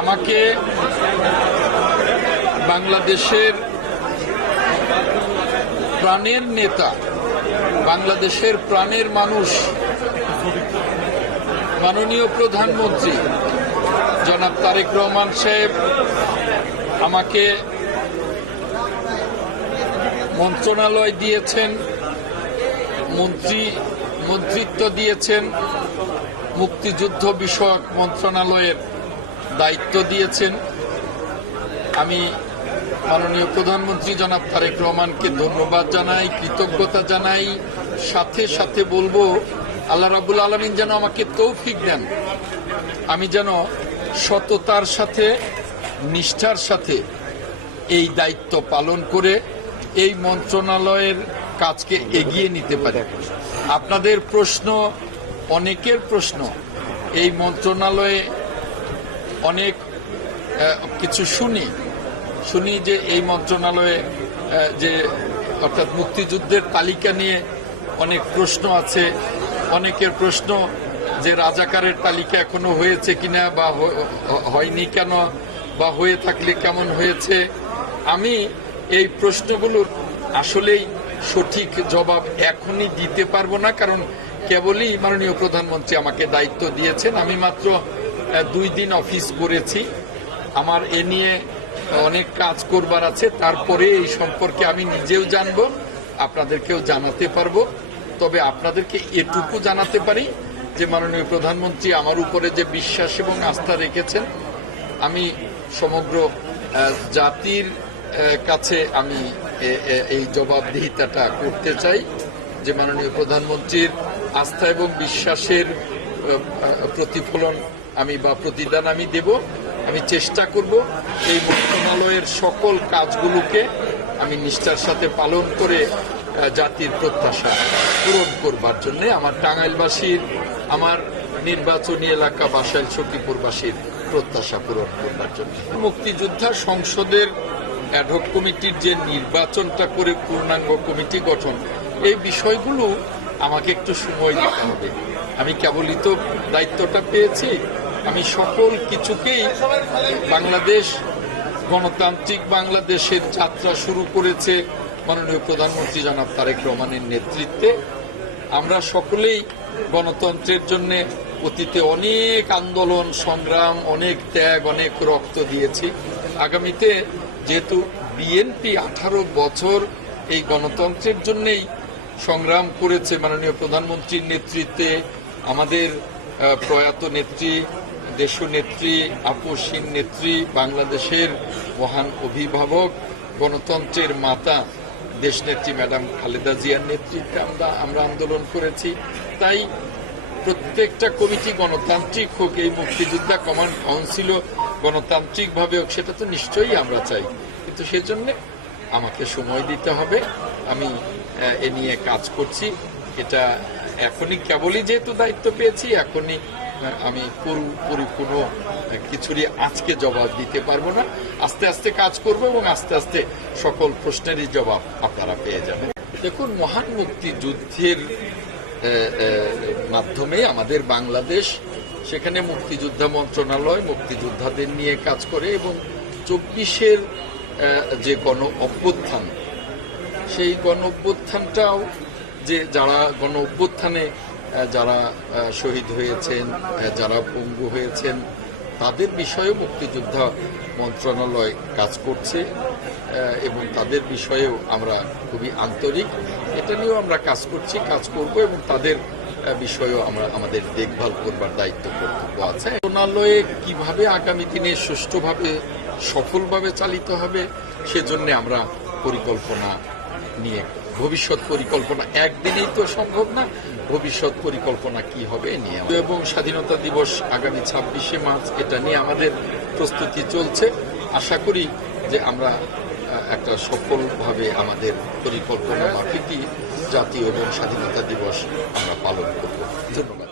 আমাকে বাংলাদেশের প্রাণের নেতা, বাংলাদেশের প্রাণের মানুষ, মাননীয় প্রধানমন্ত্রী জনাব তারেক রহমান সাহেব আমাকে মন্ত্রণালয় দিয়েছেন, মন্ত্রিত্ব দিয়েছেন, মুক্তিযুদ্ধ বিষয়ক মন্ত্রণালয়ের দায়িত্ব দিয়েছেন। আমি মাননীয় প্রধানমন্ত্রী জনাব তারেক রহমানকে ধন্যবাদ জানাই, কৃতজ্ঞতা জানাই। সাথে সাথে বলবো আল্লাহ রাব্বুল আলামিন যেন আমাকে তৌফিক দেন, আমি যেন সততার সাথে, নিষ্ঠার সাথে এই দায়িত্ব পালন করে এই মন্ত্রণালয়ের কাজকে এগিয়ে নিতে পারি। আপনাদের প্রশ্ন, অনেকের প্রশ্ন, এই মন্ত্রণালয়ে অনেক কিছু শুনি যে এই মন্ত্রণালয়ে যে অর্থাৎ মুক্তিযুদ্ধের তালিকা নিয়ে অনেক প্রশ্ন আছে। অনেকের প্রশ্ন যে রাজাকারের তালিকা এখনো হয়েছে কিনা বা হয়নি কেন, বা হয়ে থাকলে কেমন হয়েছে। আমি এই প্রশ্নগুলোর আসলেই সঠিক জবাব এখনই দিতে পারবো না, কারণ কেবলই মাননীয় প্রধানমন্ত্রী আমাকে দায়িত্ব দিয়েছেন। আমি মাত্র 2 দিন অফিস করেছি। আমার এ নিয়ে অনেক কাজ করবার আছে। তারপরে এই সম্পর্কে আমি নিজেও জানবো, আপনাদেরকেও জানাতে পারবো। তবে আপনাদেরকে এটুকু জানাতে পারি যে মাননীয় প্রধানমন্ত্রী আমার উপরে যে বিশ্বাস এবং আস্থা রেখেছেন, আমি সমগ্র জাতির কাছে আমি এই জবাবদিহিতাটা করতে চাই যে মাননীয় প্রধানমন্ত্রীর আস্থা এবং বিশ্বাসের প্রতিফলন আমি বা প্রতিদান আমি দেব। আমি চেষ্টা করব এই মন্ত্রণালয়ের সকল কাজগুলোকে আমি নিষ্ঠার সাথে পালন করে জাতির প্রত্যাশা পূরণ করবার জন্য, আমার টাঙ্গাইলবাসীর, আমার নির্বাচনী এলাকা বাসাইল সখীপুরবাসীর প্রত্যাশা পূরণ করবার জন্য। মুক্তিযোদ্ধা সংসদের অ্যাডহক কমিটির যে নির্বাচনটা করে পূর্ণাঙ্গ কমিটি গঠন, এই বিষয়গুলো আমাকে একটু সময় দিতে হবে। আমি কেবলই তো দায়িত্বটা পেয়েছি। আমি সকল কিছুকেই বাংলাদেশ, গণতান্ত্রিক বাংলাদেশের যাত্রা শুরু করেছে মাননীয় প্রধানমন্ত্রী জনাব তারেক রহমানের নেতৃত্বে। আমরা সকলেই গণতন্ত্রের জন্য অতীতে অনেক আন্দোলন, সংগ্রাম, অনেক ত্যাগ, অনেক রক্ত দিয়েছি। আগামীতে যেহেতু বিএনপি 18 বছর এই গণতন্ত্রের জন্যই সংগ্রাম করেছে মাননীয় প্রধানমন্ত্রীর নেতৃত্বে, আমাদের প্রয়াত নেত্রী, দেশনেত্রী, আপসহীন নেত্রী, বাংলাদেশের মহান অভিভাবক, গণতন্ত্রের মাতা দেশনেত্রী ম্যাডাম খালেদা জিয়ার নেতৃত্বে আমরা আন্দোলন করেছি। তাই প্রত্যেকটা কমিটি গণতান্ত্রিক হোক, এই মুক্তিযোদ্ধা কমান্ড কাউন্সিলও গণতান্ত্রিকভাবে হোক, সেটা তো নিশ্চয়ই আমরা চাই। কিন্তু সেজন্য আমাকে সময় দিতে হবে। আমি এ নিয়ে কাজ করছি। এটা এখনই কেবলই যেহেতু দায়িত্ব পেয়েছি, এখনই আমি পরিপূর্ণ কিছুরই আজকে জবাব দিতে পারবো না। আস্তে আস্তে কাজ করব এবং আস্তে আস্তে সকল প্রশ্নেরই জবাব আপনারা পেয়ে যাবেন। দেখুন, মহান মুক্তিযুদ্ধের মাধ্যমে আমাদের বাংলাদেশ, সেখানে মুক্তিযোদ্ধা মন্ত্রণালয় মুক্তিযোদ্ধাদের নিয়ে কাজ করে এবং 24-এর যে গণ অভ্যুত্থান, সেই গণ অভ্যুত্থানটাও যে যারা গণ অভ্যুত্থানে যারা শহীদ হয়েছেন, যারা পঙ্গু হয়েছেন, তাদের বিষয়ে মুক্তিযোদ্ধা মন্ত্রণালয় কাজ করছে এবং তাদের বিষয়েও আমরা খুবই আন্তরিক। এটা নিয়েও আমরা কাজ করছি, কাজ করব এবং তাদের বিষয়েও আমরা আমাদের দেখভাল করবার দায়িত্ব কর্তব্য আছে। মন্ত্রণালয়ে কিভাবে আগামী দিনে সুষ্ঠুভাবে, সফলভাবে চালিত হবে, সেজন্য আমরা পরিকল্পনা নিয়ে, ভবিষ্যৎ পরিকল্পনা একদিনেই তো সম্ভব না, ভবিষ্যৎ পরিকল্পনা কি হবে নিয়ে, এবং স্বাধীনতা দিবস আগামী 26শে মার্চ, এটা নিয়ে আমাদের প্রস্তুতি চলছে। আশা করি যে আমরা একটা সফলভাবে আমাদের পরিকল্পনা মাফিকই জাতীয় এবং স্বাধীনতা দিবস আমরা পালন করব। ধন্যবাদ।